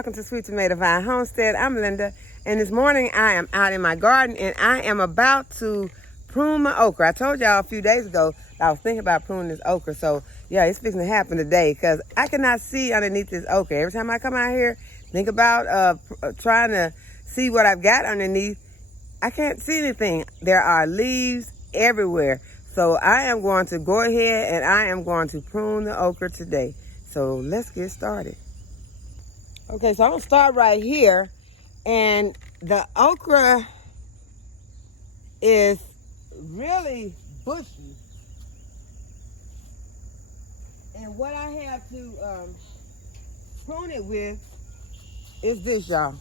welcome to Sweet Tomato Vine Homestead. I'm Linda, and this morning I am out in my garden and I am about to prune my okra. I told y'all a few days ago that I was thinking about pruning this okra, so yeah, it's fixing to happen today because I cannot see underneath this okra. Every time I come out here, think about trying to see what I've got underneath, I can't see anything. There are leaves everywhere. So I am going to go ahead and I am going to prune the okra today. So let's get started. Okay, so I'm gonna start right here, and the okra is really bushy. And what I have to prune it with is this, y'all.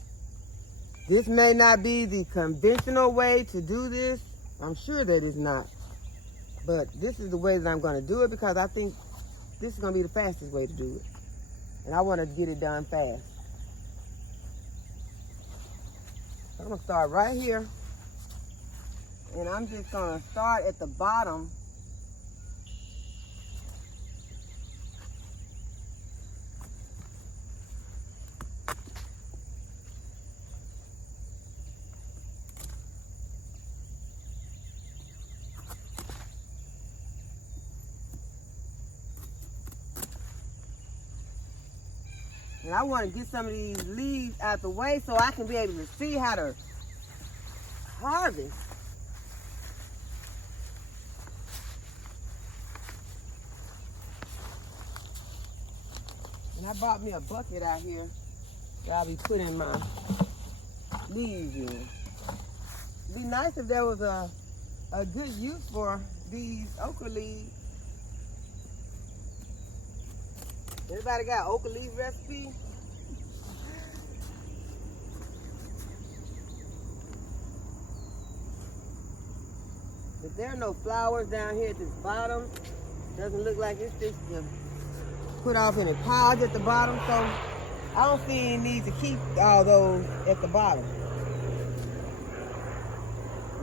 This may not be the conventional way to do this. I'm sure that it's not. But this is the way that I'm gonna do it because I think this is gonna be the fastest way to do it. And I wanna get it done fast. I'm gonna start right here, and I'm just gonna start at the bottom. And I want to get some of these leaves out the way so I can be able to see how to harvest. And I bought me a bucket out here that I'll be putting my leaves in. It'd be nice if there was a good use for these okra leaves. Anybody got okra leaf recipe? If there are no flowers down here at this bottom, doesn't look like it's fixed to put off any pods at the bottom, so I don't see any need to keep all those at the bottom.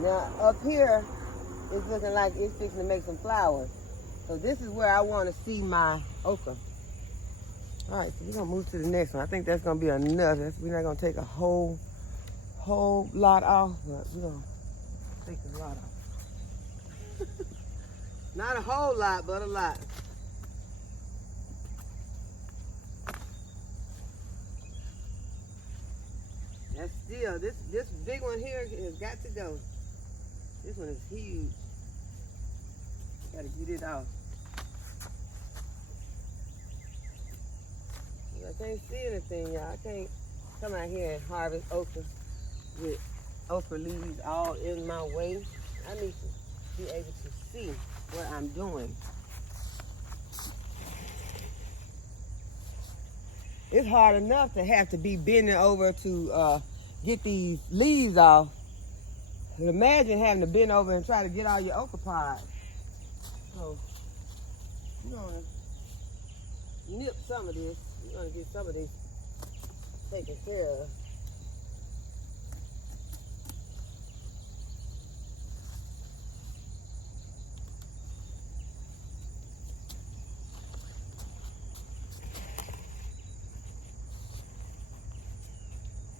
Now up here, it's looking like it's fixing to make some flowers. So this is where I want to see my okra. All right, so we're gonna move to the next one. I think that's gonna be enough. We're not gonna take a whole lot off, but we're gonna take a lot off. Not a whole lot, but a lot. That's still, this big one here has got to go. This one is huge. Gotta get it off. I can't see anything, y'all. I can't come out here and harvest okra with okra leaves all in my way. I need to be able to see what I'm doing. It's hard enough to have to be bending over to get these leaves off. And imagine having to bend over and try to get all your okra pods. So, you're gonna nip some of this. We're gonna get some of this taken care of.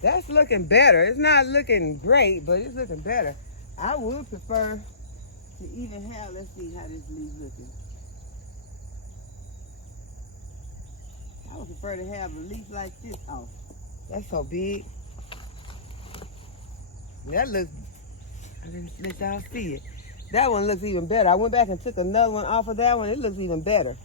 That's looking better. It's not looking great, but it's looking better. I would prefer to even have, let's see how this leaf looking. I would prefer to have a leaf like this off. That's so big. That looks, I didn't let y'all see it. That one looks even better. I went back and took another one off of that one. It looks even better.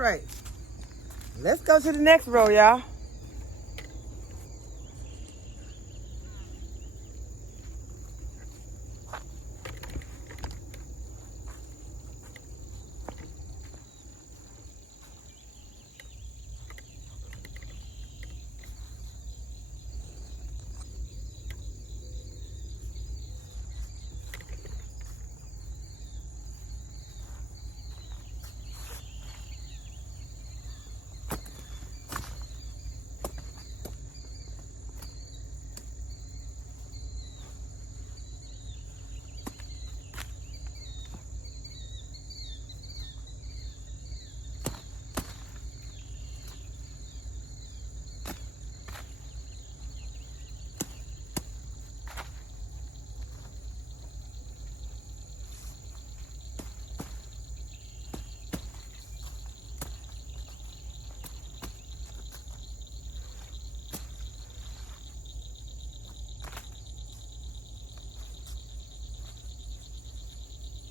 right. Let's go to the next row, y'all.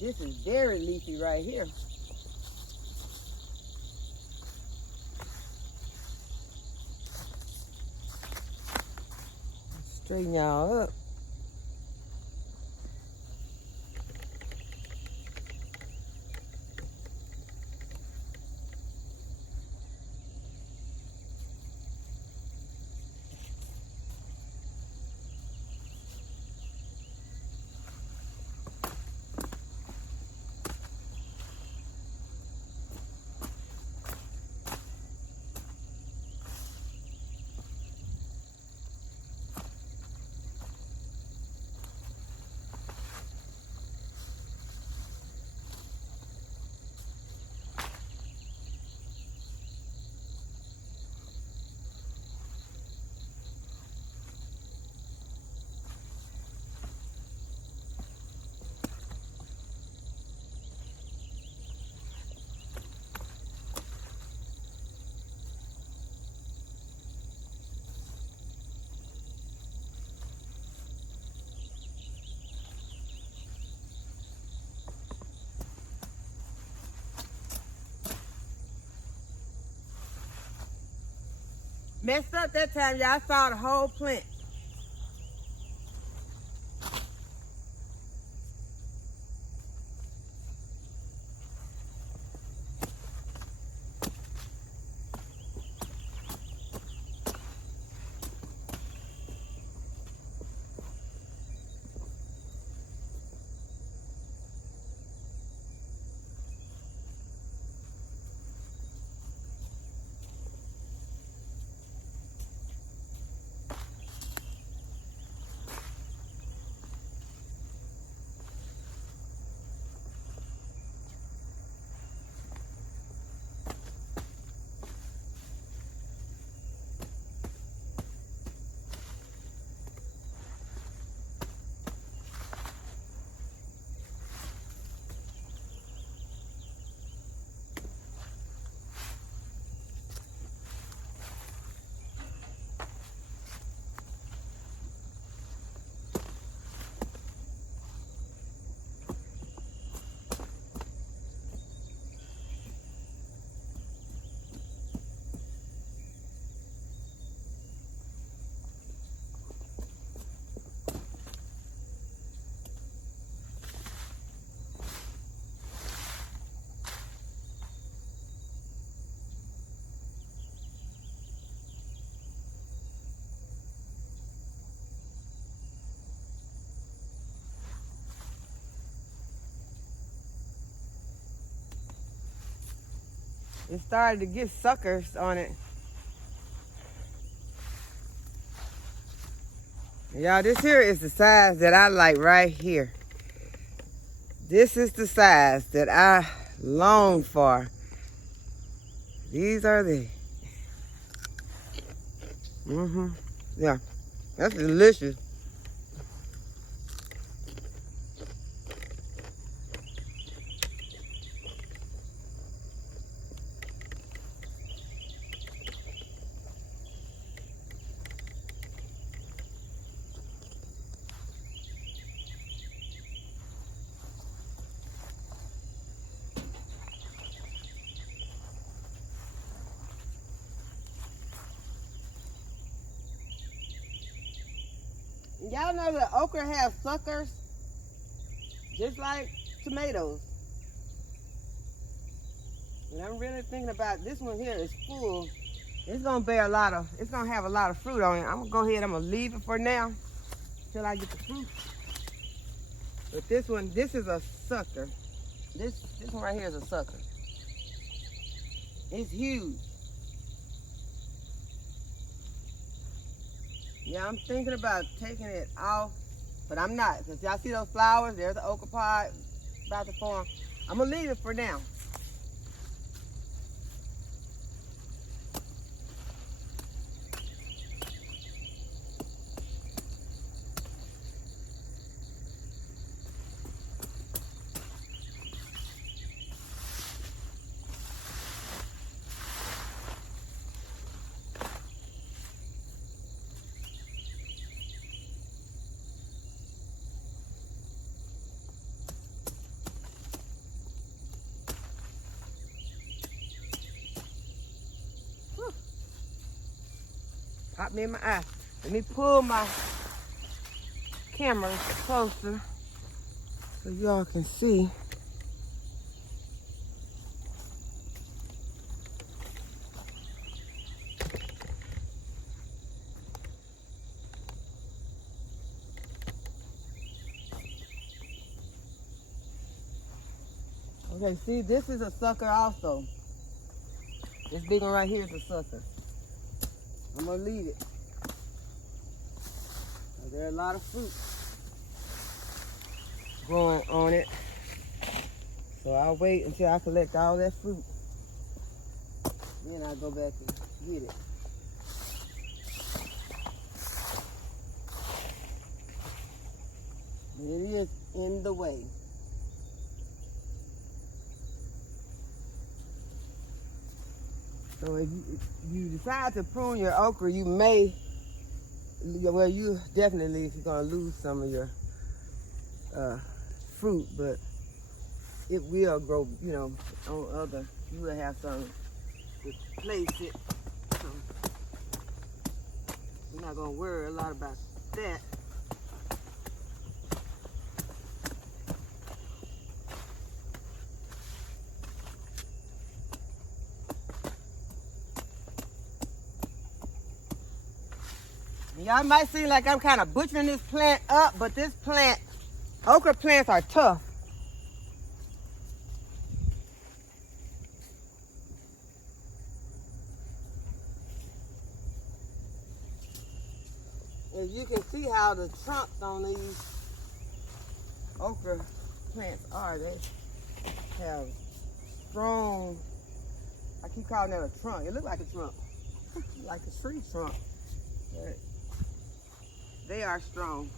This is very leafy right here. Straighten y'all up. Messed up that time, y'all. Saw the whole plant. It started to get suckers on it. Y'all, this here is the size that I like right here. This is the size that I long for. These are they. Yeah, that's delicious. Y'all know that okra have suckers, just like tomatoes. And I'm really thinking about this one here is full. It's gonna it's gonna have a lot of fruit on it. I'm gonna go ahead, I'm gonna leave it for now till I get the fruit. But this one, this is a sucker. This one right here is a sucker. It's huge. Yeah, I'm thinking about taking it off, but I'm not. Because y'all see those flowers? There's the okra pod about to form. I'm gonna leave it for now. Popped me in my eye. Let me pull my camera closer so y'all can see. Okay, see, this is a sucker also. This big one right here is a sucker. I'm gonna leave it. There are a lot of fruit growing on it. So I'll wait until I collect all that fruit. Then I'll go back and get it. It is in the way. So if you decide to prune your okra, you may, well, you definitely if you're gonna lose some of your fruit, but it will grow, you know, on other, you will have some to replace it. So we're not gonna worry a lot about that. Y'all might seem like I'm kind of butchering this plant up, but this plant, okra plants are tough. As you can see how the trunks on these okra plants are, they have strong, I keep calling that a trunk. It looks like a trunk, like a tree trunk. But they are strong.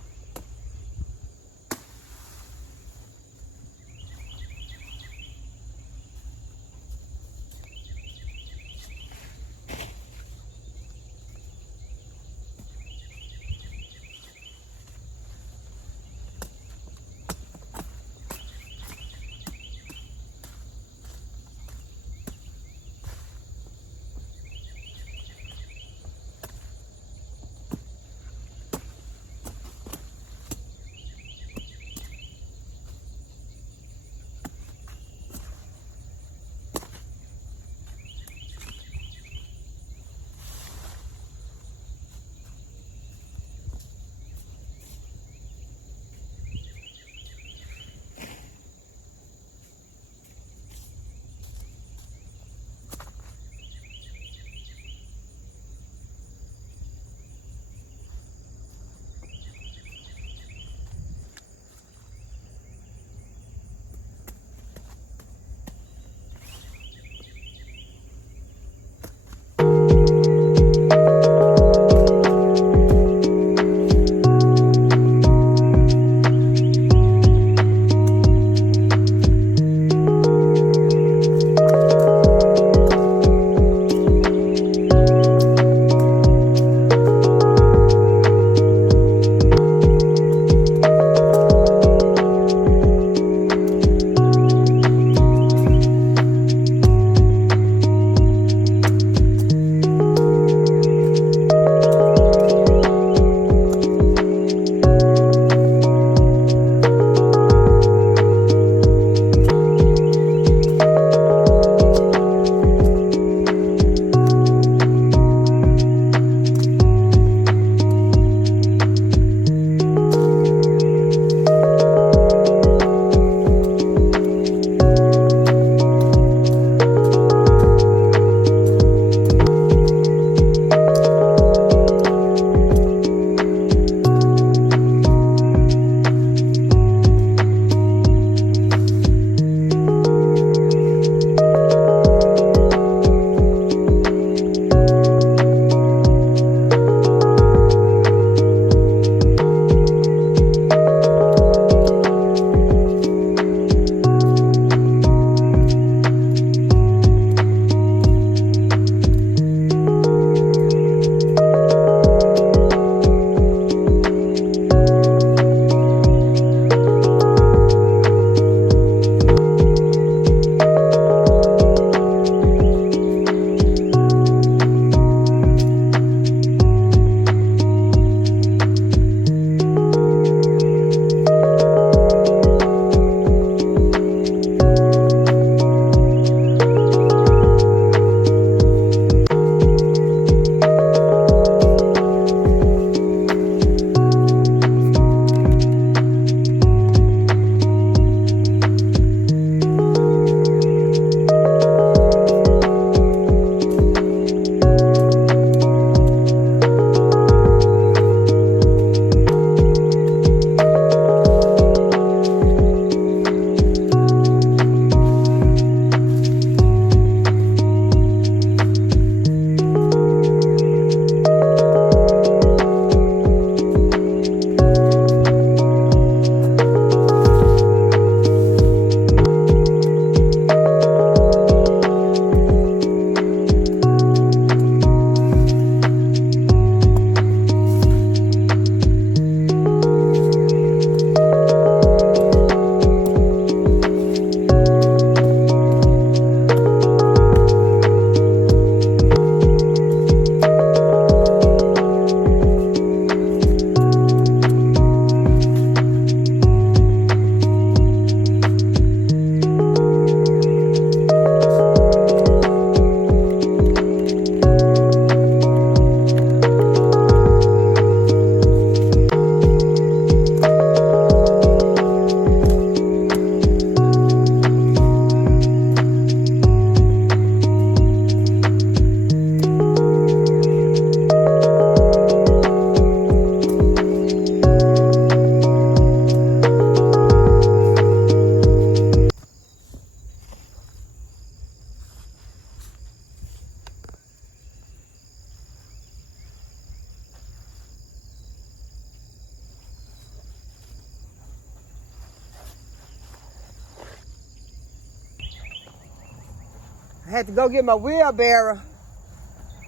had to go get my wheelbarrow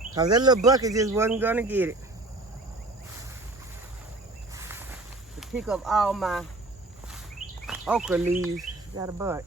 because that little bucket just wasn't going to get it. To pick up all my okra leaves. Got a bunch.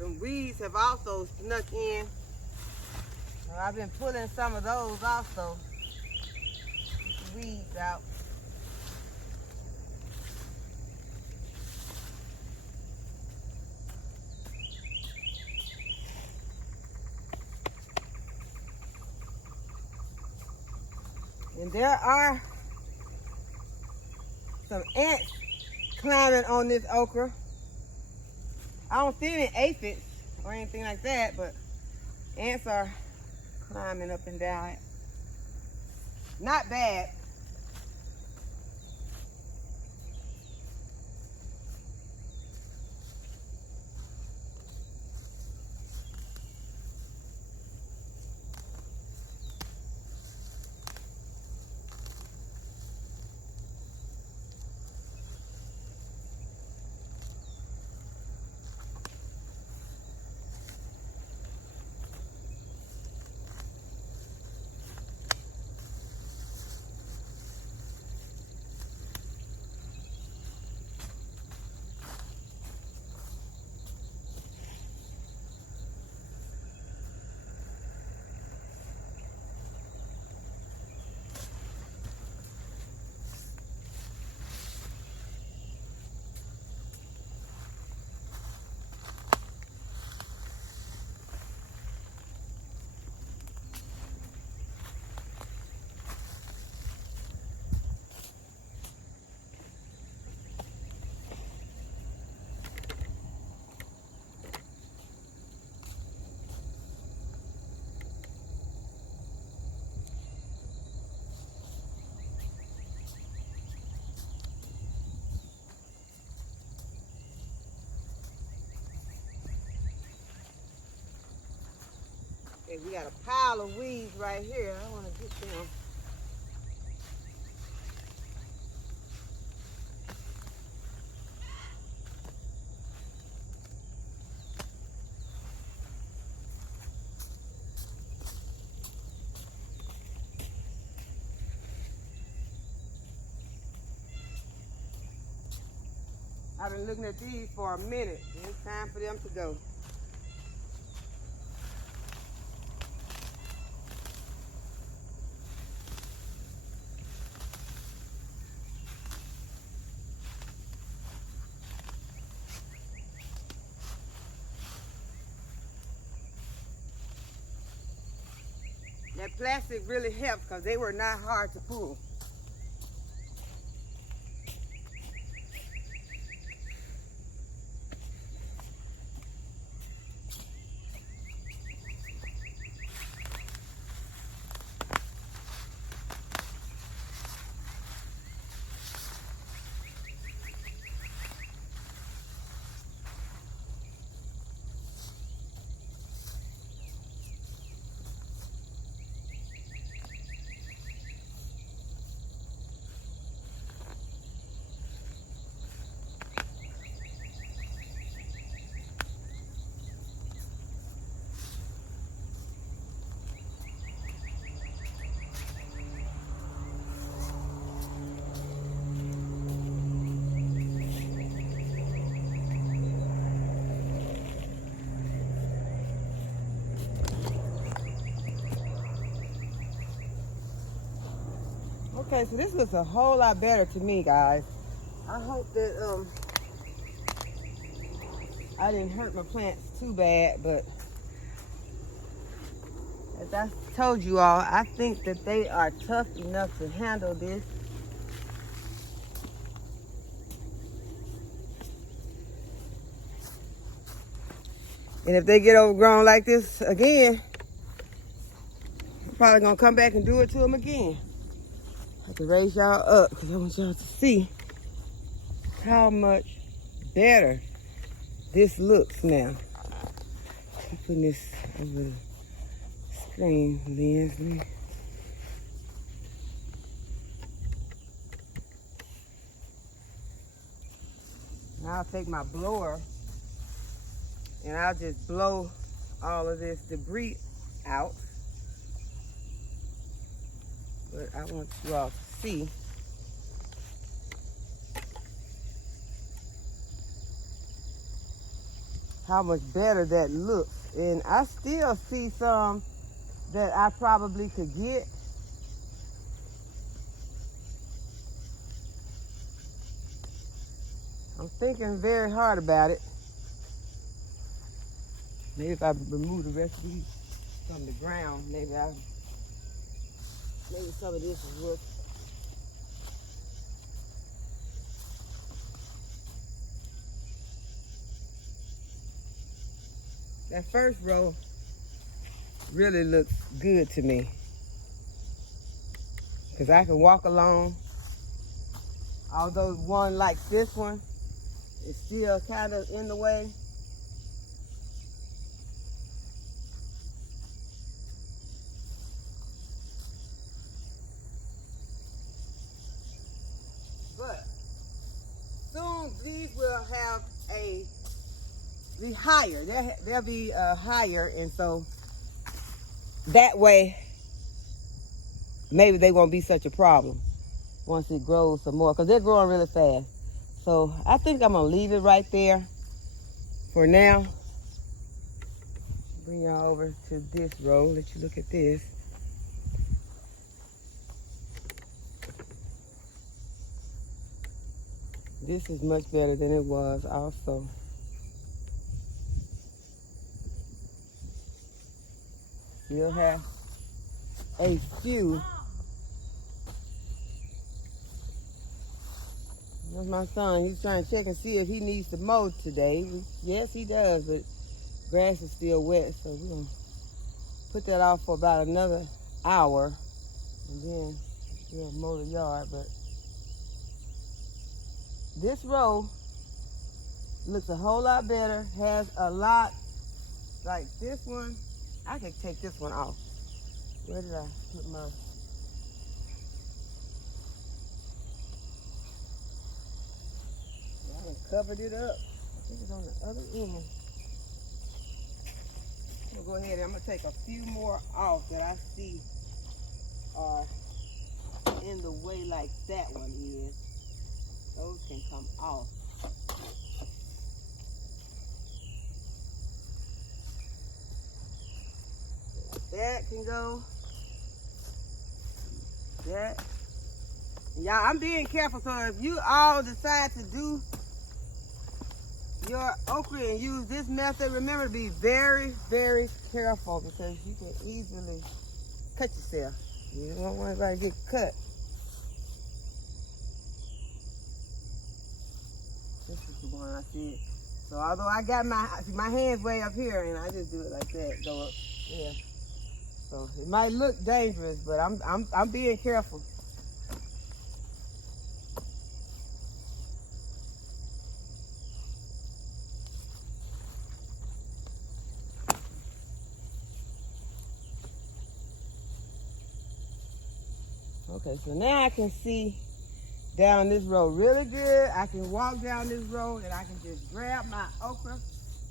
Some weeds have also snuck in. So I've been pulling some of those also. Get the weeds out. And there are some ants climbing on this okra. I don't see any aphids or anything like that, but ants are climbing up and down it. Not bad. Okay, we got a pile of weeds right here. I want to get them. I've been looking at these for a minute. It's time for them to go. That plastic really helped because they were not hard to pull. Okay, so this looks a whole lot better to me, guys. I hope that I didn't hurt my plants too bad, but as I told you all, I think that they are tough enough to handle this. And if they get overgrown like this again, I'm probably gonna come back and do it to them again. I have to raise y'all up because I want y'all to see how much better this looks now. I'm putting this over the screen lens. Now I'll take my blower and I'll just blow all of this debris out. But I want you all to see how much better that looks. And I still see some that I probably could get. I'm thinking very hard about it. Maybe if I remove the rest of these from the ground, maybe some of this is worth. That first row really looks good to me because I can walk along. Although one like this one is still kind of in the way. But soon these will have be higher. They'll be higher, and so that way maybe they won't be such a problem once it grows some more, because they're growing really fast. So I think I'm gonna leave it right there for now. Bring y'all over to this row, let you look at this. This is much better than it was also. Still have a few. That's my son. He's trying to check and see if he needs to mow today. Yes, he does, but grass is still wet, so we're gonna put that off for about another hour, and then we'll mow the yard. But this row looks a whole lot better, has a lot like this one. I could take this one off. Where did I put my... I done covered it up. I think it's on the other end. I'm gonna go ahead and I'm gonna take a few more off that I see are in the way like that one is. Those can come off. That can go. That. Y'all, I'm being careful, so if you all decide to do your okra and use this method, remember to be very, very careful, because you can easily cut yourself. You don't want anybody to get cut. This is the one I said. So although I got my hands way up here, and I just do it like that, go up, yeah. So it might look dangerous, but I'm being careful. Okay, so now I can see down this road really good. I can walk down this road and I can just grab my okra,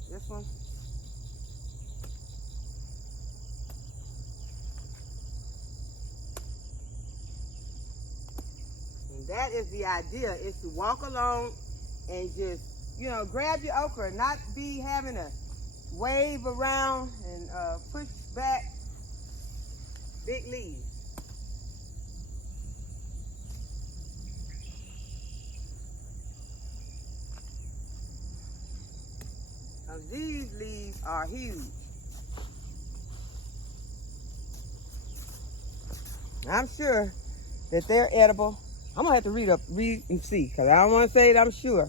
this one. And that is the idea, is to walk along and just, you know, grab your okra, not be having to wave around and push back big leaves. because these leaves are huge. I'm sure that they're edible. I'm gonna have to read and see, because I don't want to say that I'm sure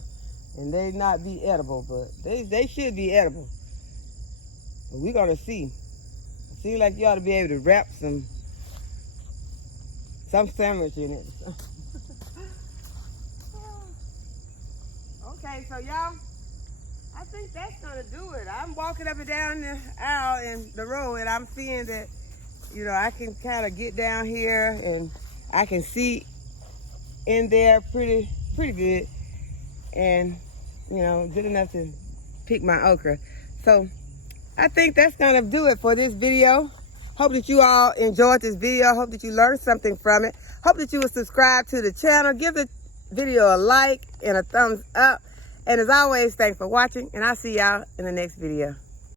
and they not be edible, but they should be edible. But we're gonna see. It seems like you ought to be able to wrap some sandwich in it. Okay, so y'all, I think that's gonna do it. I'm walking up and down the aisle in the road, and I'm seeing that, you know, I can kind of get down here and I can see in there pretty good, and you know, good enough to pick my okra. So I think that's gonna do it for this video. Hope that you all enjoyed this video. Hope that you learned something from it. Hope that you will subscribe to the channel. Give the video a like and a thumbs up. And as always, thanks for watching, and I'll see y'all in the next video.